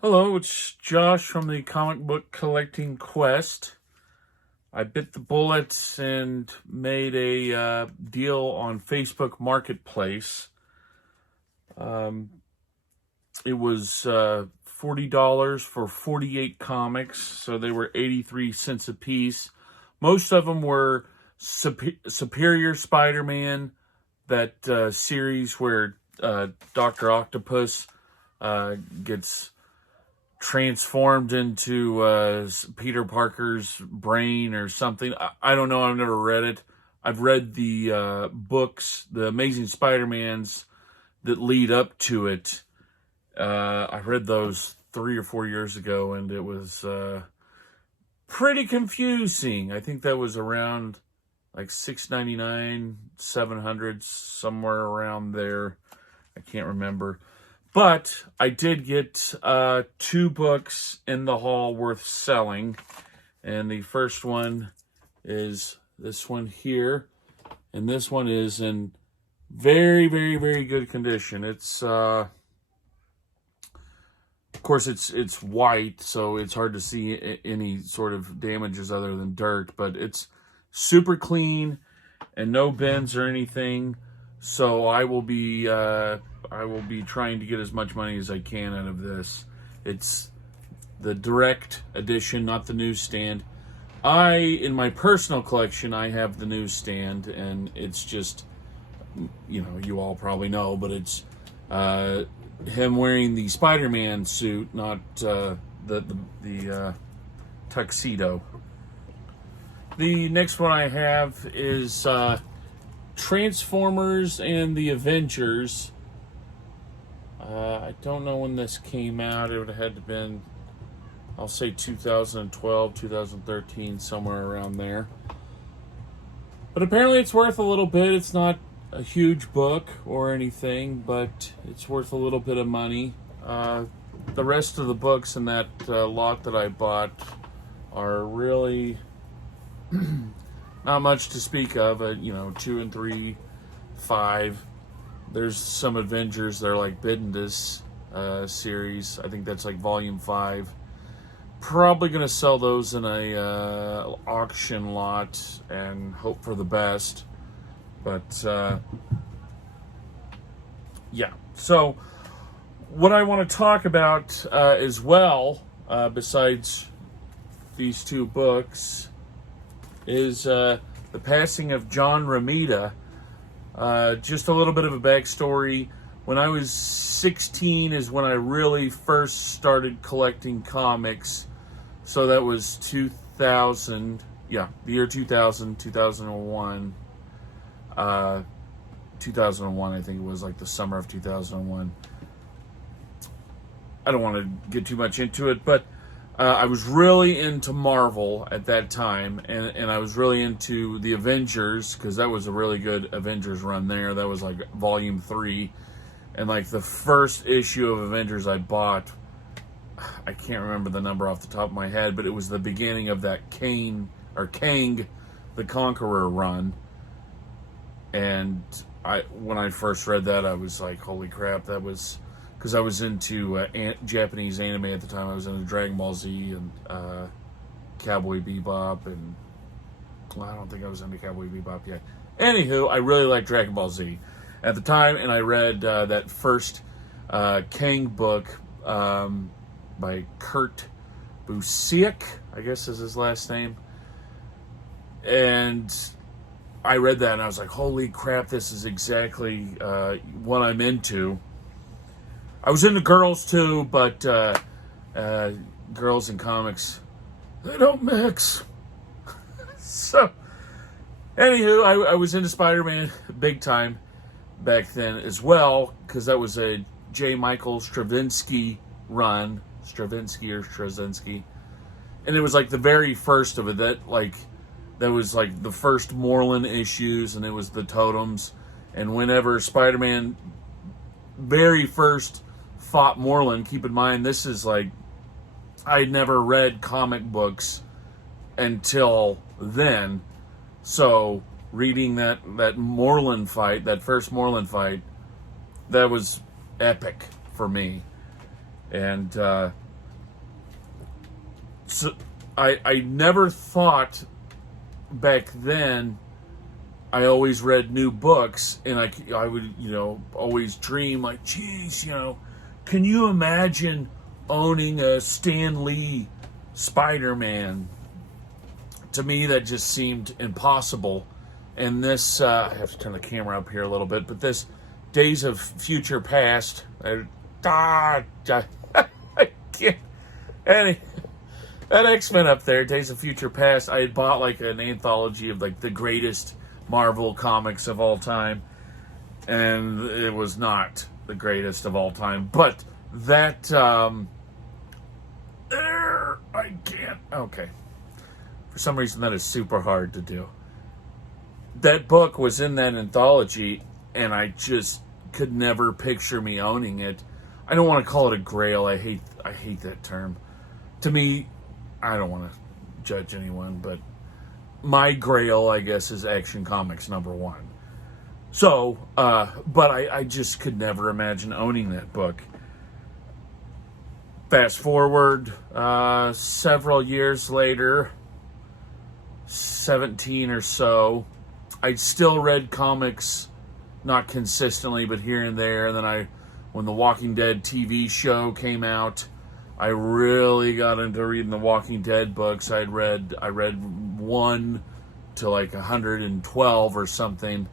Hello, it's Josh from the Comic Book Collecting Quest. I bit the bullet and made a deal on Facebook Marketplace. It was $40 for 48 comics, so they were 83 cents a piece. Most of them were Superior Spider-Man, that series where Dr. Octopus gets transformed into Peter Parker's brain or something. I don't know. I've never read it. I've read the books, the Amazing Spider-Mans that lead up to it. I read those 3 or 4 years ago, and it was pretty confusing. I think that was around like $6.99, $700, somewhere around there. I can't remember. But I did get 2 books in the haul worth selling. And the first one is this one here. And this one is in very, very, very good condition. It's, of course, it's white, so it's hard to see any sort of damages other than dirt. But it's super clean and no bends or anything. So I will be trying to get as much money as I can out of this. It's the direct edition, not the newsstand. In my personal collection, I have the newsstand, and it's just, you all probably know, but it's him wearing the Spider-Man suit, not the tuxedo. The next one I have is Transformers and the Avengers. I don't know when this came out. It would have had to been, I'll say 2012, 2013, somewhere around there. But apparently it's worth a little bit. It's not a huge book or anything, but it's worth a little bit of money. The rest of the books in that lot that I bought are really not much to speak of. 2 and 3, 5. There's some Avengers that are like Bendis series. I think that's like volume 5. Probably going to sell those in a auction lot and hope for the best. But yeah. So what I want to talk about as well, besides these 2 books, is the passing of John Romita. Just a little bit of a backstory. When I was 16 is when I really first started collecting comics. So that was 2000. Yeah, the year 2000, 2001. 2001, I think it was like the summer of 2001. I don't want to get too much into it, but I was really into Marvel at that time, and I was really into the Avengers, because that was a really good Avengers run there. That was like volume 3, and like the first issue of Avengers I bought, I can't remember the number off the top of my head, but it was the beginning of that Kang the Conqueror run. And when I first read that, I was like, holy crap, that was... Because I was into Japanese anime at the time. I was into Dragon Ball Z and Cowboy Bebop, and I don't think I was into Cowboy Bebop yet. Anywho, I really liked Dragon Ball Z at the time, and I read that first Kang book by Kurt Busiek, I guess is his last name. And I read that, and I was like, holy crap, this is exactly what I'm into. I was into girls too, but girls and comics, they don't mix. So, anywho, I was into Spider-Man big time back then as well, because that was a J. Michael Straczynski run, Straczynski, and it was like the very first of it. That was like the first Moreland issues, and it was the Totems. And whenever Spider-Man very first fought Moreland, keep in mind, this is like, I had never read comic books until then. So reading that Moreland fight, that first Moreland fight, that was epic for me. And So I never thought back then. I always read new books, and I would, always dream like, geez, can you imagine owning a Stan Lee Spider-Man? To me, that just seemed impossible. And this, I have to turn the camera up here a little bit, but this Days of Future Past, I can't, that X-Men up there, Days of Future Past, I had bought like an anthology of like the greatest Marvel comics of all time, and it was not the greatest of all time, but that, I can't, okay. For some reason, that is super hard to do. That book was in that anthology, and I just could never picture me owning it. I don't want to call it a grail. I hate that term. To me, I don't want to judge anyone, but my grail, I guess, is Action Comics #1. So, but I just could never imagine owning that book. Fast forward several years later, 17 or so, I still read comics, not consistently, but here and there. And then when the Walking Dead TV show came out, I really got into reading the Walking Dead books. I read 1 to like 112 or something.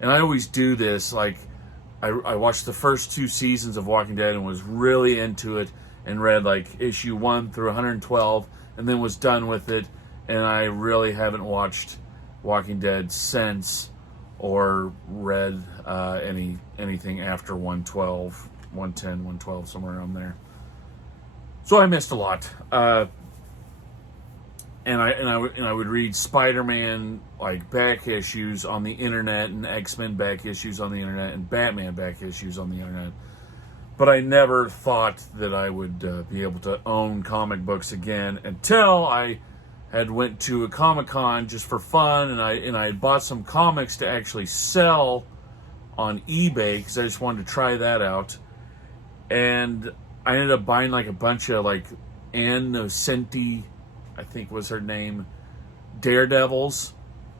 And I always do this, like, I watched the first 2 seasons of Walking Dead and was really into it, and read like issue 1 through 112, and then was done with it. And I really haven't watched Walking Dead since, or read anything after 112, 110, 112, somewhere around there. So I missed a lot. And I would read Spider-Man like back issues on the internet, and X-Men back issues on the internet, and Batman back issues on the internet. But I never thought that I would be able to own comic books again until I had went to a Comic-Con just for fun, and I had bought some comics to actually sell on eBay because I just wanted to try that out. And I ended up buying like a bunch of like Ann Nocenti, I think was her name, Daredevils.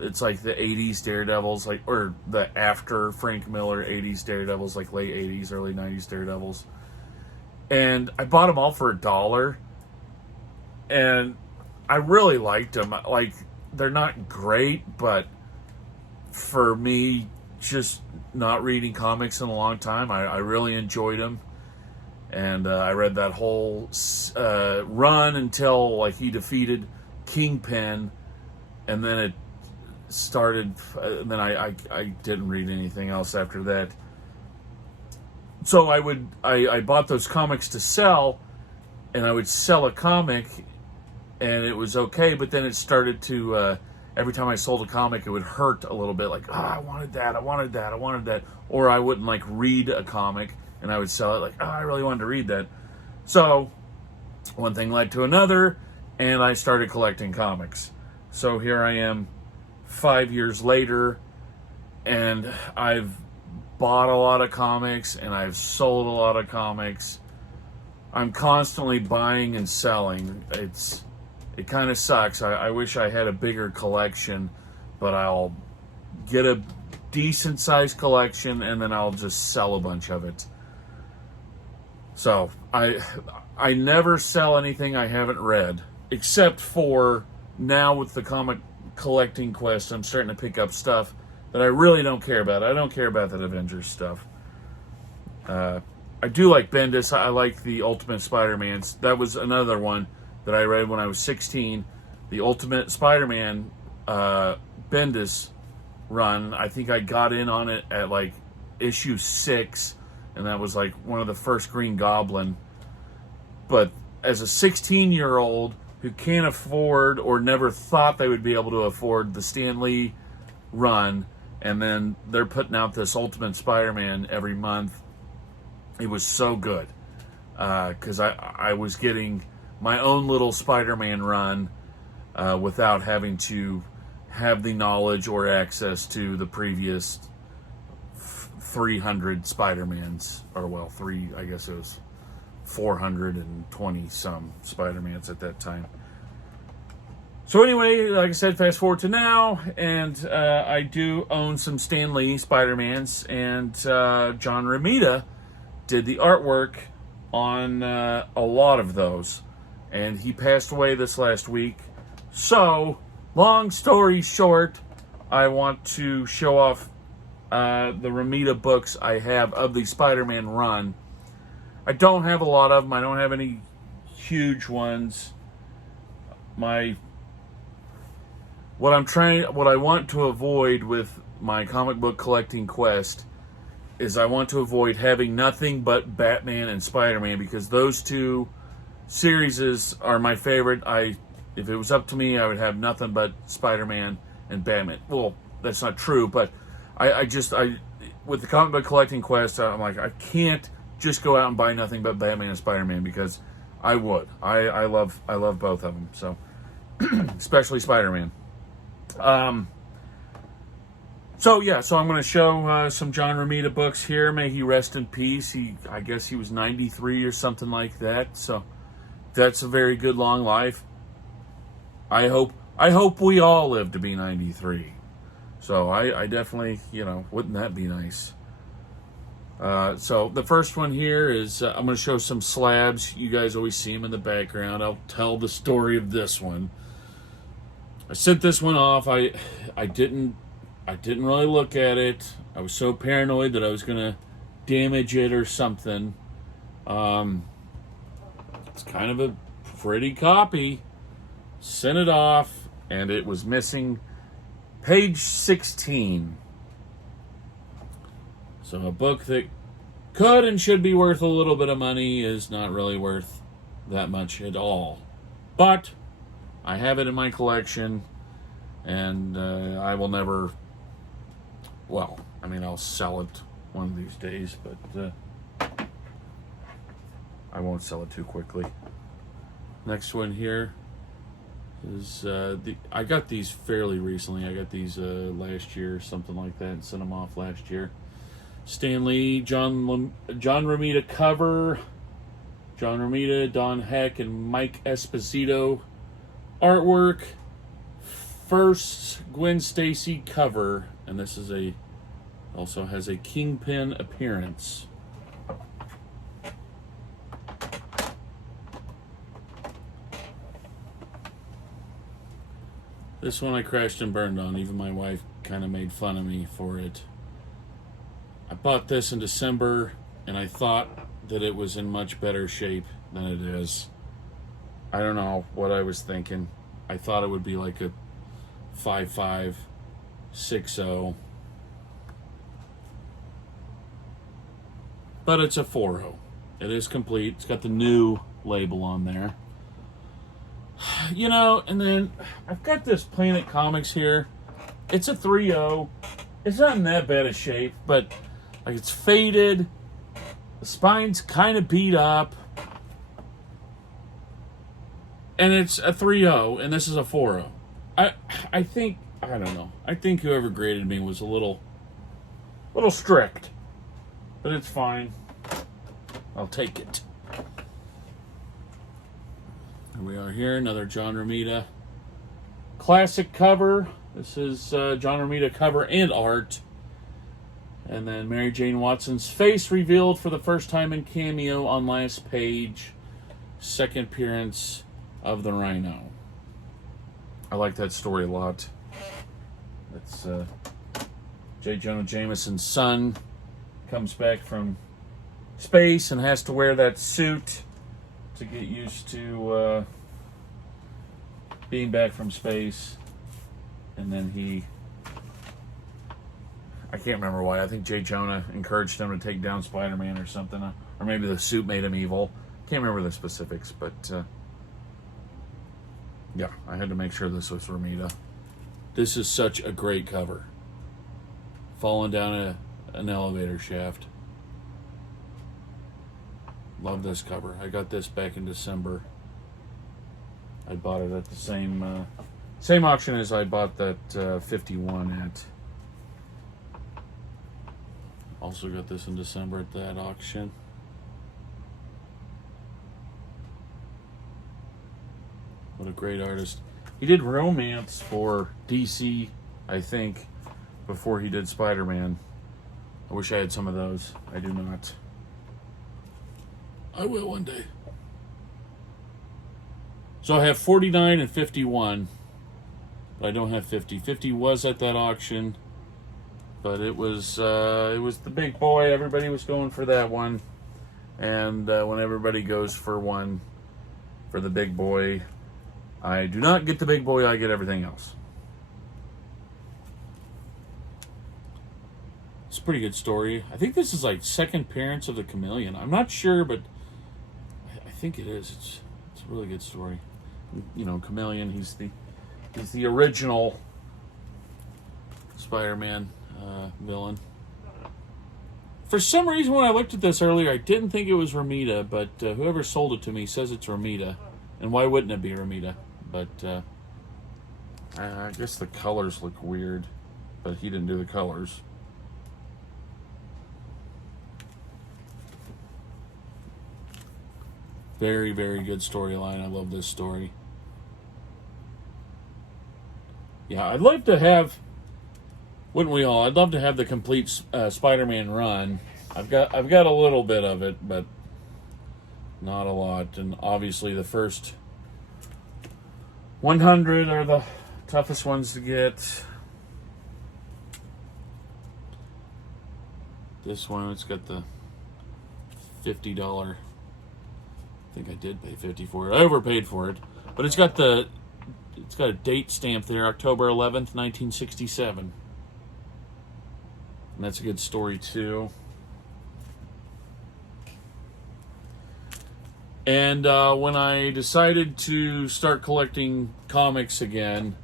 It's like the 80s Daredevils, like, or the after Frank Miller 80s Daredevils, like late 80s, early 90s Daredevils. And I bought them all for $1. And I really liked them. Like, they're not great, but for me, just not reading comics in a long time, I really enjoyed them. And I read that whole run until like he defeated Kingpin, and then it started. And then I didn't read anything else after that. So I bought those comics to sell, and I would sell a comic, and it was okay. But then it started to every time I sold a comic, it would hurt a little bit. Like, I wanted that, or I wouldn't like read a comic. And I would sell it like, I really wanted to read that. So one thing led to another, and I started collecting comics. So here I am 5 years later, and I've bought a lot of comics, and I've sold a lot of comics. I'm constantly buying and selling. It kind of sucks. I wish I had a bigger collection, but I'll get a decent sized collection, and then I'll just sell a bunch of it. So, I never sell anything I haven't read, except for now with the comic collecting quest, I'm starting to pick up stuff that I really don't care about. I don't care about that Avengers stuff. I do like Bendis. I like the Ultimate Spider-Mans. That was another one that I read when I was 16. The Ultimate Spider-Man Bendis run, I think I got in on it at like issue 6, and that was like one of the first Green Goblin. But as a 16-year-old who can't afford, or never thought they would be able to afford, the Stan Lee run, and then they're putting out this Ultimate Spider-Man every month, it was so good. Because I was getting my own little Spider-Man run without having to have the knowledge or access to the previous 300 Spider-Mans, or I guess it was 420 some Spider-Mans at that time. So anyway, like I said, fast forward to now, and I do own some Stan Lee Spider-Mans, and John Romita did the artwork on a lot of those, and he passed away this last week. So, long story short, I want to show off the Romita books I have of the Spider-Man run. I don't have a lot of them. I don't have any huge ones. What I want to avoid with my comic book collecting quest is I want to avoid having nothing but Batman and Spider-Man, because those two series are my favorite. If it was up to me, I would have nothing but Spider-Man and Batman. Well, that's not true, but I with the comic book collecting quest, I'm like, I can't just go out and buy nothing but Batman and Spider-Man, because I would. I love both of them. So, especially Spider-Man. So I'm going to show some John Romita books here. May he rest in peace. I guess he was 93 or something like that. So that's a very good long life. I hope we all live to be 93. So I definitely, wouldn't that be nice? So the first one here is I'm going to show some slabs. You guys always see them in the background. I'll tell the story of this one. I sent this one off. I didn't really look at it. I was so paranoid that I was gonna damage it or something. It's kind of a pretty copy. Sent it off, and it was missing page 16. So a book that could and should be worth a little bit of money is not really worth that much at all. But I have it in my collection, and I will never, I'll sell it one of these days, but I won't sell it too quickly. Next one here is, I got these fairly recently. I got these last year, something like that, and sent them off last year. Stan Lee, John Romita cover, John Romita, Don Heck, and Mike Esposito artwork. First Gwen Stacy cover, and this is also has a Kingpin appearance. This one I crashed and burned on. Even my wife kind of made fun of me for it. I bought this in December, and I thought that it was in much better shape than it is. I don't know what I was thinking. I thought it would be like a 5560, but it's a 40. It is complete. It's got the new label on there. And then I've got this Planet Comics here. It's a 30. It's not in that bad a shape, but like it's faded. The spine's kind of beat up. And it's a 30, and this is a 40. I don't know. I think whoever graded me was a little strict, but it's fine. I'll take it. Here we are here, another John Romita classic cover. This is John Romita cover and art. And then Mary Jane Watson's face revealed for the first time in cameo on last page. Second appearance of the Rhino. I like that story a lot. It's J. Jonah Jameson's son comes back from space and has to wear that suit to get used to being back from space. And then I can't remember why. I think J. Jonah encouraged him to take down Spider-Man or something. Or maybe the suit made him evil. Can't remember the specifics, but yeah, I had to make sure this was Romita. This is such a great cover. Falling down an elevator shaft. Love this cover. I got this back in December. I bought it at the same auction as I bought that 51 at. Also got this in December at that auction. What a great artist. He did Romance for DC, I think, before he did Spider-Man. I wish I had some of those. I do not. I will one day. So I have 49 and 51, but I don't have 50. 50 was at that auction, but it was the big boy. Everybody was going for that one, and when everybody goes for one for the big boy, I do not get the big boy. I get everything else. It's a pretty good story. I think this is like second appearance of the Chameleon. I'm not sure, but I think it is. It's a really good story. You know, Chameleon. He's the original Spider-Man villain. For some reason, when I looked at this earlier, I didn't think it was Romita, but whoever sold it to me says it's Romita. And why wouldn't it be Romita? But I guess the colors look weird, but he didn't do the colors. Very, very good storyline. I love this story. Yeah, I'd love to have, wouldn't we all? I'd love to have the complete Spider-Man run. I've got a little bit of it, but not a lot. And obviously the first 100 are the toughest ones to get. This one, it's got the $50. I think I did pay $50 for it. I overpaid for it, but it's got a date stamp there, October 11th, 1967. And that's a good story too. And when I decided to start collecting comics again,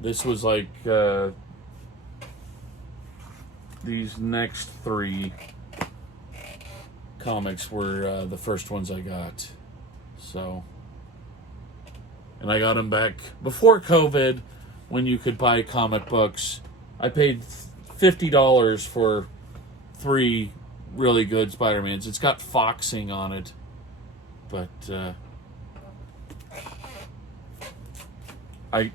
this was like these next three comics were the first ones I got. So, and I got them back before COVID, when you could buy comic books. I paid $50 for 3 really good Spider-Mans. It's got foxing on it, but I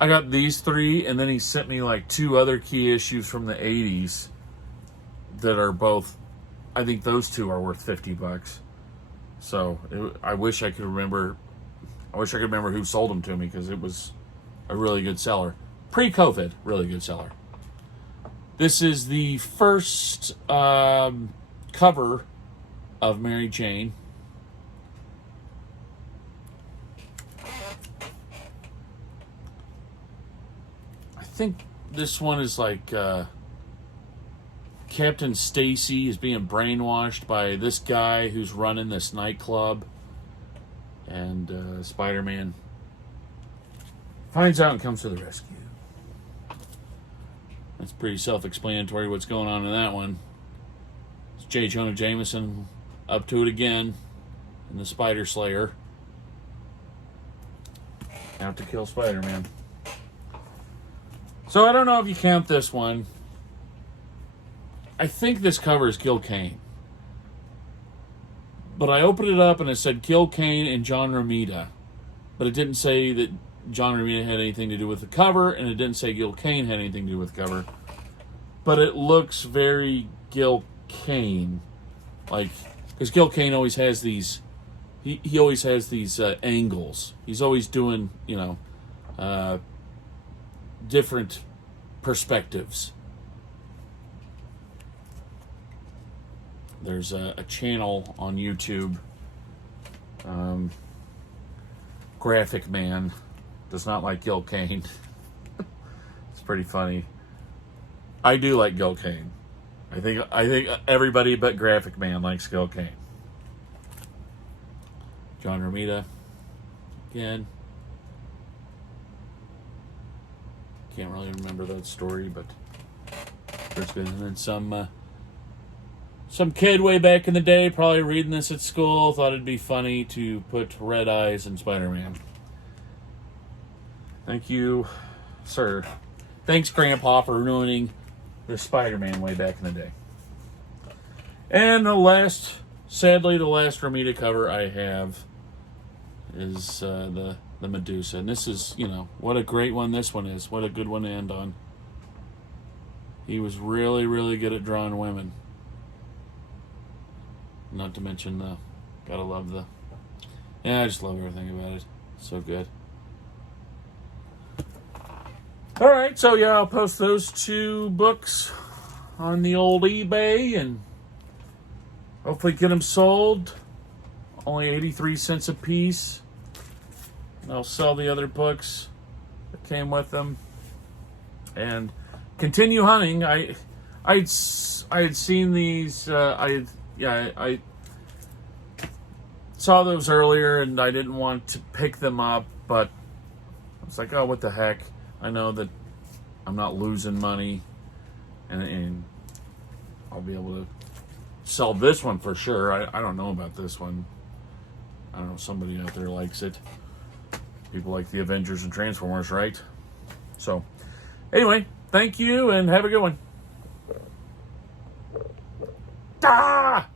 got these 3, and then he sent me like 2 other key issues from the 80s that are both, I think those 2 are worth $50. So I wish I could remember. I wish I could remember who sold them to me, because it was a really good seller. Pre-COVID, really good seller. This is the first cover of Mary Jane. I think this one is like Captain Stacy is being brainwashed by this guy who's running this nightclub, and Spider-Man finds out and comes to the rescue. That's pretty self-explanatory what's going on in that one. It's J. Jonah Jameson up to it again in the Spider Slayer, out to kill Spider-Man. So I don't know if you count this one. I think this cover is Gil Kane. But I opened it up and it said Gil Kane and John Romita. But it didn't say that John Romita had anything to do with the cover, and it didn't say Gil Kane had anything to do with the cover. But it looks very Gil Kane. Like, because Gil Kane always has these, he always has these angles. He's always doing, different perspectives. There's a channel on YouTube, Graphic Man, does not like Gil Kane. It's pretty funny. I do like Gil Kane. I think everybody but Graphic Man likes Gil Kane. John Romita, again. Can't really remember that story, but there's been some kid way back in the day, probably reading this at school, thought it'd be funny to put red eyes in Spider-Man. Thank you, sir. Thanks, Grandpa, for ruining the Spider-Man way back in the day. And sadly, the last Romita cover I have is the the Medusa. And this is, what a great one this one is. What a good one to end on. He was really, really good at drawing women. Not to mention gotta love I just love everything about it. So good. All right, so yeah, I'll post those 2 books on the old eBay and hopefully get them sold. Only 83 cents a piece. And I'll sell the other books that came with them and continue hunting. I had seen these. I saw those earlier, and I didn't want to pick them up, but I was like, oh, what the heck? I know that I'm not losing money, and I'll be able to sell this one for sure. I don't know about this one. I don't know, somebody out there likes it. People like the Avengers and Transformers, right? So, anyway, thank you, and have a good one. Ah!